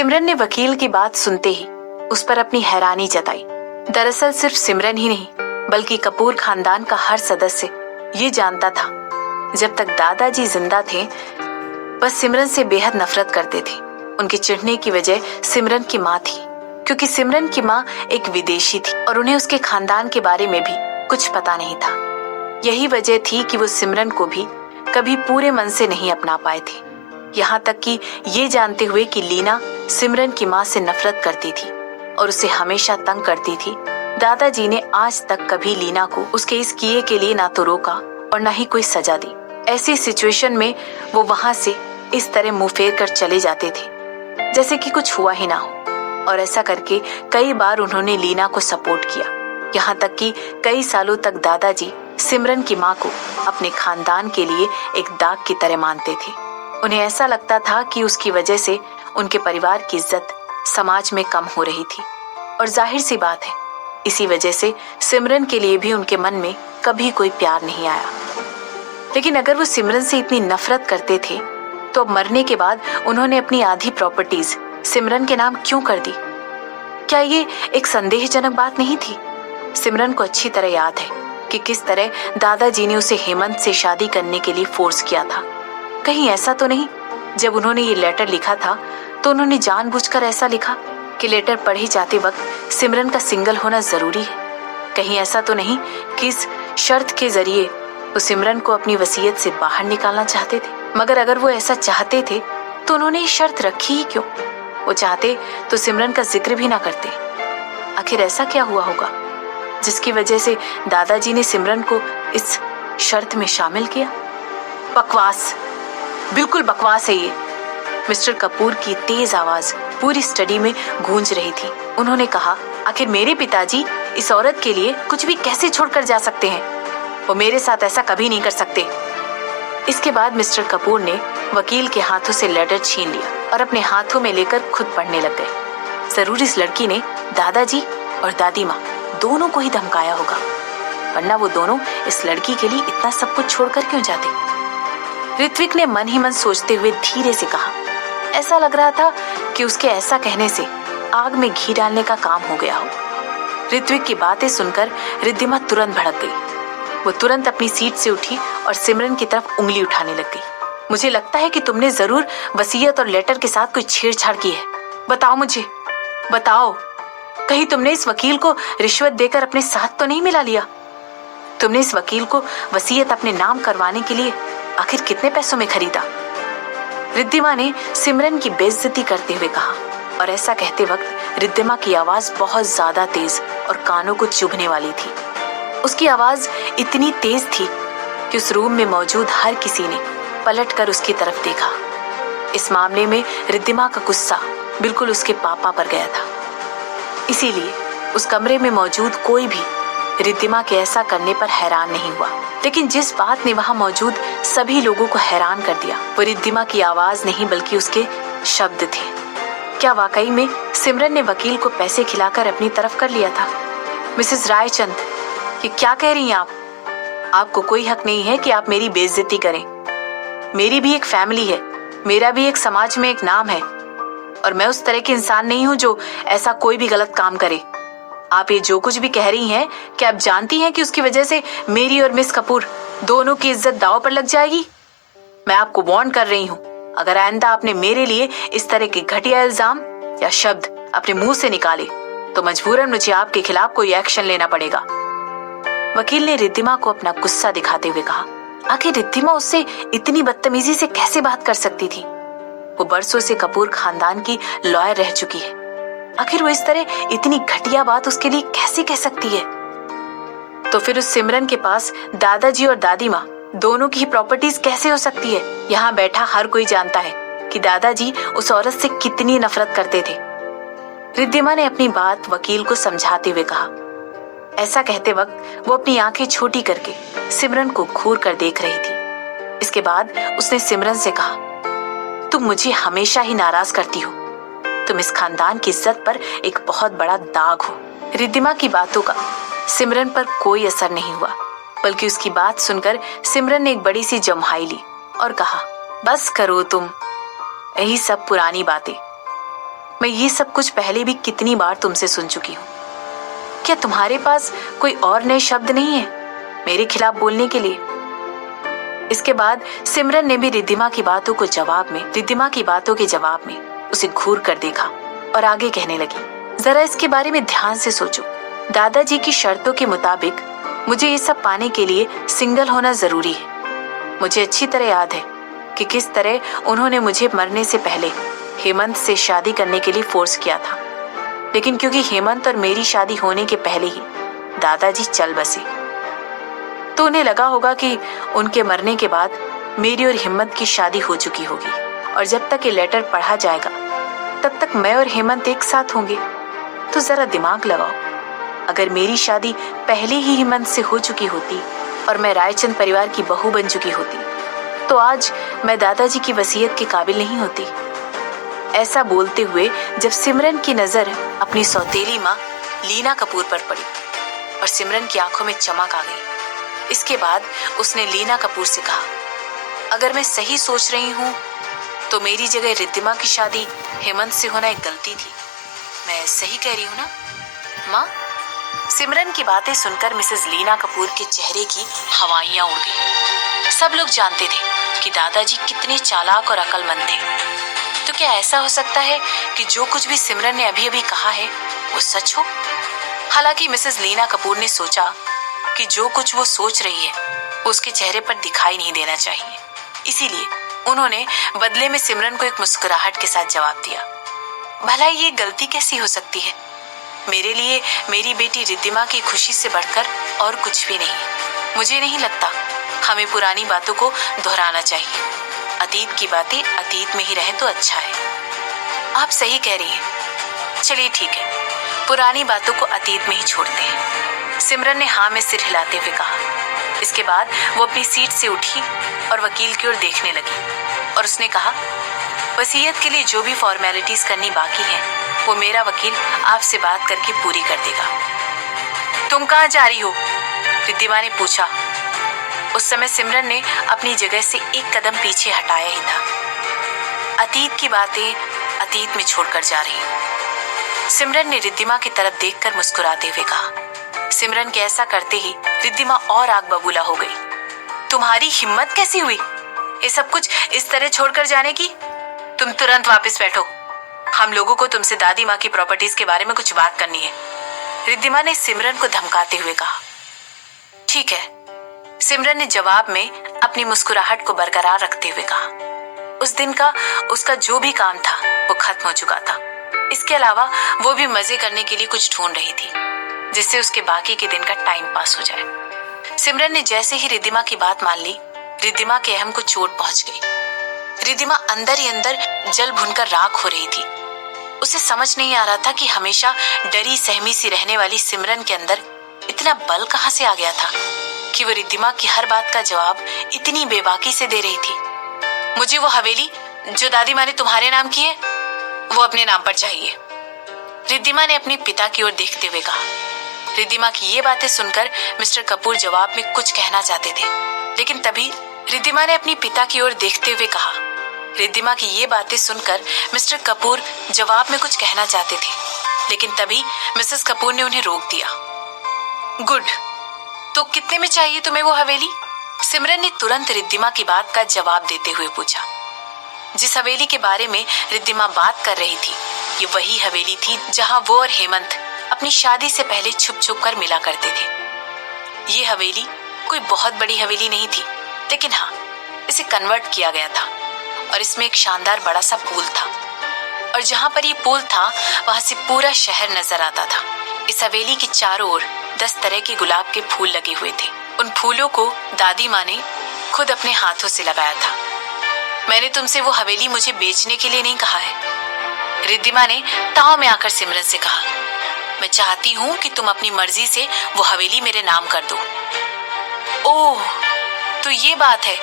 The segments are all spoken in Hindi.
सिमरन ने वकील की बात सुनते ही उस पर अपनी हैरानी जताई। दरअसल सिर्फ सिमरन ही नहीं बल्कि कपूर खानदान का हर सदस्य ये जानता था जब तक दादाजी जिंदा थे बस सिमरन से बेहद नफरत करते थे। उनके चिढ़ने की वजह सिमरन की माँ थी, क्योंकि सिमरन की माँ एक विदेशी थी और उन्हें उसके खानदान के बारे में भी कुछ पता नहीं था। यही वजह थी कि वो सिमरन को भी कभी पूरे मन से नहीं अपना पाए थे। यहाँ तक कि ये जानते हुए कि लीना सिमरन की माँ से नफरत करती थी और उसे हमेशा तंग करती थी, दादाजी ने आज तक कभी लीना को उसके इस किए के लिए ना तो रोका और ना ही कोई सजा दी। ऐसी सिचुएशन में वो वहां से इस तरह मुंह फेर कर चले जाते थे जैसे कि कुछ हुआ ही ना हो, और ऐसा करके कई बार उन्होंने लीना को सपोर्ट किया। यहाँ तक कि कई सालों तक दादाजी सिमरन की माँ को अपने खानदान के लिए एक दाग की तरह मानते थे। उन्हें ऐसा लगता था कि उसकी वजह से उनके परिवार की इज्जत समाज में कम हो रही थी, और जाहिर सी बात है इसी वजह से सिमरन के लिए भी उनके मन में कभी कोई प्यार नहीं आया। लेकिन अगर वो सिमरन से इतनी नफरत करते थे तो अब मरने के बाद उन्होंने अपनी आधी प्रॉपर्टीज सिमरन के नाम क्यों कर दी? क्या ये एक संदेहजनक बात नहीं थी? सिमरन को अच्छी तरह याद है कि किस तरह दादाजी ने उसे हेमंत से शादी करने के लिए फोर्स किया था। कहीं ऐसा तो नहीं जब उन्होंने ये लेटर लिखा था तो उन्होंने जानबूझकर ऐसा लिखा कि लेटर पढ़े जाते वक्त सिमरन का सिंगल होना जरूरी है? कहीं ऐसा तो नहीं कि इस शर्त के जरिए वो सिमरन को अपनी वसीयत से बाहर निकालना चाहते थे? मगर अगर वो ऐसा चाहते थे तो उन्होंने ये शर्त रखी ही क्यों? वो चाहते तो सिमरन का जिक्र भी ना करते। आखिर ऐसा क्या हुआ होगा जिसकी वजह से दादाजी ने सिमरन को इस शर्त में शामिल किया? बकवास, बिल्कुल बकवास है ये। मिस्टर कपूर की तेज आवाज पूरी स्टडी में गूंज रही थी। उन्होंने कहा, आखिर मेरे पिताजी इस औरत के लिए कुछ भी कैसे छोड़कर जा सकते हैं? वो मेरे साथ ऐसा कभी नहीं कर सकते। इसके बाद मिस्टर कपूर ने वकील के हाथों से लेटर छीन लिया और अपने हाथों में लेकर खुद पढ़ने लग गए। जरूर इस लड़की ने दादाजी और दादी माँ दोनों को ही धमकाया होगा, वरना वो दोनों इस लड़की के लिए इतना सब कुछ छोड़कर क्यों जाते? ऋत्विक ने मन ही मन सोचते हुए धीरे से कहा। ऐसा लग रहा था कि उसके ऐसा कहने से आग में घी डालने का काम हो गया हो। ऋत्विक की बातें सुनकर रिद्धिमा तुरंत भड़क गई। वो तुरंत अपनी सीट से उठी और सिमरन की तरफ उंगली उठाने लग गई। मुझे लगता है कि तुमने जरूर वसीयत और लेटर के साथ कोई छेड़छाड़ की है। बताओ मुझे, बताओ, कहीं तुमने इस वकील को रिश्वत देकर अपने साथ तो नहीं मिला लिया? तुमने इस वकील को वसीयत अपने नाम करवाने के लिए आखिर कितने पैसों में खरीदा? रिद्धिमा ने सिमरन की बेइज्जती करते हुए कहा, और ऐसा कहते वक्त रिद्धिमा की आवाज बहुत ज्यादा तेज और कानों को चुभने वाली थी। उसकी आवाज इतनी तेज थी कि उस रूम में मौजूद हर किसी ने पलटकर उसकी तरफ देखा। इस मामले में रिद्धिमा का गुस्सा बिल्कुल उसके पापा पर गया था। इसीलिए उस कमरे में मौजूद कोई भी रिद्धिमा के ऐसा करने पर हैरान नहीं हुआ। लेकिन जिस बात ने वहां मौजूद सभी लोगों को हैरान कर दिया वो रिद्धिमा की आवाज नहीं बल्कि उसके शब्द थे। क्या वाकई में सिमरन ने वकील को पैसे खिलाकर अपनी तरफ कर लिया था? मिसेस रायचंद, ये क्या कह रही हैं आप? आपको कोई हक नहीं है कि आप मेरी बेइज्जती करें। मेरी भी एक फैमिली है, मेरा भी एक समाज में एक नाम है, और मैं उस तरह के इंसान नहीं हूं जो ऐसा कोई भी गलत काम करे। आप ये जो कुछ भी कह रही हैं, क्या आप जानती हैं कि उसकी वजह से मेरी और मिस कपूर दोनों की इज्जत दांव पर लग जाएगी? मैं आपको वार्न कर रही हूँ, अगर आइंदा आपने मेरे लिए इस तरह के घटिया इल्जाम या शब्द अपने मुंह से निकाले तो मजबूरन मुझे आपके खिलाफ कोई एक्शन लेना पड़ेगा। वकील ने रिद्धिमा को अपना गुस्सा दिखाते हुए कहा। आखिर रिद्धिमा उससे इतनी बदतमीजी से कैसे बात कर सकती थी? वो बरसों से कपूर खानदान की लॉयर रह चुकी है। आखिर वो इस तरह इतनी घटिया बात उसके लिए कैसे कह सकती है? तो फिर उस सिमरन के पास दादाजी और दादी माँ दोनों की प्रॉपर्टीज कैसे हो सकती है? यहाँ बैठा हर कोई जानता है कि दादाजी उस औरत से कितनी नफरत करते थे। रिद्धिमा ने अपनी बात वकील को समझाते हुए कहा। ऐसा कहते वक्त वो अपनी आंखें छोटी करके सिमरन को घूर कर देख रही थी। इसके बाद उसने सिमरन से कहा, तुम मुझे हमेशा ही नाराज करती हो। तुम इस खानदान की इज्जत पर एक बहुत बड़ा दाग हो। रिद्धिमा की बातों का सिमरन पर कोई असर नहीं हुआ, बल्कि उसकी बात सुनकर सिमरन ने एक बड़ी सी जम्हाई ली और कहा, बस करो तुम, यही सब पुरानी बातें। मैं ये सब कुछ पहले भी कितनी बार तुमसे सुन चुकी हूँ। क्या तुम्हारे पास कोई और नए शब्द नहीं है मेरे खिलाफ बोलने के लिए? इसके बाद सिमरन ने भी रिद्धिमा की बातों के जवाब में उसे घूर कर देखा और आगे कहने लगी, जरा इसके बारे में ध्यान से सोचो। दादाजी की शर्तों के मुताबिक मुझे ये सब पाने के लिए सिंगल होना जरूरी है। मुझे अच्छी तरह याद है कि किस तरह उन्होंने मुझे मरने से पहले हेमंत से शादी करने के लिए फोर्स किया था, लेकिन क्योंकि हेमंत और मेरी शादी होने के पहले ही दादाजी चल बसे, तो उन्हें लगा होगा कि उनके मरने के बाद मेरी और हेमंत की शादी हो चुकी होगी और जब तक ये लेटर पढ़ा जाएगा तब तक मैं और हेमंत एक साथ होंगे। तो जरा दिमाग लगाओ, अगर मेरी शादी पहले ही हेमंत से हो चुकी होती और मैं रायचंद परिवार की बहू बन चुकी होती तो आज मैं दादाजी की वसीयत के काबिल नहीं होती। ऐसा बोलते हुए जब सिमरन की नजर अपनी सौतेली माँ लीना कपूर पर पड़ी और सिमरन की आंखों में चमक आ गई, इसके बाद उसने लीना कपूर से कहा, अगर मैं सही सोच रही हूँ तो मेरी जगह रिद्धिमा की शादी हेमंत से होना एक गलती थी। मैं सही कह रही हूँ ना माँ? सिमरन की बातें सुनकर मिसेस लीना कपूर के चेहरे की हवाइयां उड़ गई। सब लोग जानते थे कि दादाजी कितने चालाक और अक्लमंद थे। तो क्या ऐसा हो सकता है कि जो कुछ भी सिमरन ने अभी अभी कहा है वो सच हो? हालांकि मिसेस लीना कपूर ने सोचा कि जो कुछ वो सोच रही है वो उसके चेहरे पर दिखाई नहीं देना चाहिए, इसीलिए उन्होंने बदले में सिमरन को एक मुस्कुराहट के साथ जवाब दिया, भला ये गलती कैसी हो सकती है? मेरे लिए मेरी बेटी रिद्धिमा की खुशी से बढ़कर और कुछ भी नहीं। मुझे नहीं लगता हमें पुरानी बातों को दोहराना चाहिए। अतीत की बातें अतीत में ही रहे तो अच्छा है। आप सही कह रही हैं। चलिए ठीक है, पुरानी बातों को अतीत में ही छोड़ते हैं, सिमरन ने हाँ में सिर हिलाते हुए कहा। इसके बाद वो अपनी सीट से उठी और वकील की ओर देखने लगी और उसने कहा, वसीयत के लिए जो भी फॉर्मेलिटीज करनी बाकी है वो मेरा वकील आपसे बात करके पूरी कर देगा। तुम कहाँ जा रही हो? रिद्धिमा ने पूछा। उस समय सिमरन ने अपनी जगह से एक कदम पीछे हटाया ही था। अतीत की बातें अतीत में छोड़कर जा रही। सिमरन ने रिद्धिमा की तरफ देखकर मुस्कुराते हुए कहा। सिमरन के ऐसा करते ही रिद्धिमा और आग बबूला हो गई। तुम्हारी हिम्मत कैसी हुई ये सब कुछ इस तरह छोड़कर जाने की? तुम तुरंत वापस बैठो, हम लोगों को तुमसे दादी माँ की प्रॉपर्टीज के बारे में कुछ बात करनी है, रिद्धिमा ने सिमरन को धमकाते हुए कहा। ठीक है, सिमरन ने जवाब में अपनी मुस्कुराहट को बरकरार रखते हुए कहा। उस दिन का उसका जो भी काम था वो खत्म हो चुका था। इसके अलावा वो भी मजे करने के लिए कुछ ढूंढ रही थी जिससे उसके बाकी के दिन का टाइम पास हो जाए। सिमरन ने जैसे ही रिद्धिमा की बात मान ली, रिद्धिमा के अहम को चोट पहुंच गई। रिद्धिमा अंदर ही अंदर जल भुनकर राख हो रही थी। उसे समझ नहीं आ रहा था कि हमेशा डरी सहमी सी रहने वाली सिमरन के अंदर इतना बल कहां से आ गया था कि वो रिद्धिमा की हर बात का जवाब इतनी बेबाकी से दे रही थी। मुझे वो हवेली जो दादी माँ ने तुम्हारे नाम की है वो अपने नाम पर चाहिए, रिद्धिमा ने अपने पिता की ओर देखते हुए कहा। रिद्धिमा की ये बातें सुनकर मिस्टर कपूर जवाब में कुछ कहना चाहते थे, लेकिन तभी रिद्धिमा ने अपने पिता की ओर देखते हुए कहा। रिद्धिमा की ये बातें सुनकर मिस्टर कपूर जवाब में कुछ कहना चाहते थे, लेकिन तभी मिसेस कपूर ने उन्हें रोक दिया। गुड, तो कितने में चाहिए तुम्हें वो हवेली? सिमरन ने तुरंत रिद्धिमा की बात का जवाब देते हुए पूछा। जिस हवेली के बारे में रिद्धिमा बात कर रही थी ये वही हवेली थी जहां वो और हेमंत अपनी शादी से पहले छुप छुप कर मिला करते थे। ये हवेली कोई बहुत बड़ी हवेली नहीं थी, लेकिन हाँ, इसे कन्वर्ट किया गया था और इसमें एक शानदार बड़ा सा पूल था और जहां पर ये पूल था वहां से पूरा शहर नजर आता था। इस हवेली के चारों ओर 10 तरह के गुलाब के फूल लगे हुए थे। उन फूलों को दादी माँ ने खुद अपने हाथों से लगाया था। मैंने तुमसे वो हवेली मुझे बेचने के लिए नहीं कहा है, रिद्धिमा ने ताव में आकर सिमरन से कहा। मैं चाहती हूँ कि तुम अपनी मर्जी से वो हवेली मेरे नाम कर दो। ओह, तो ये बात है।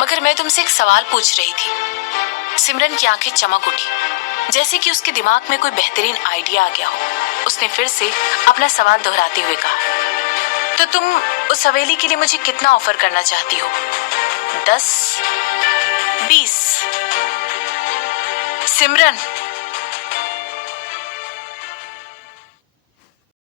मगर मैं तुमसे एक सवाल पूछ रही थी। सिमरन की आंखें चमक उठी, जैसे कि उसके दिमाग में कोई बेहतरीन आइडिया आ गया हो। उसने फिर से अपना सवाल दोहराते हुए कहा, तो तुम उस हवेली के लिए मुझे कितना ऑफर करना चाहती हो? 10, 20? सिमरन,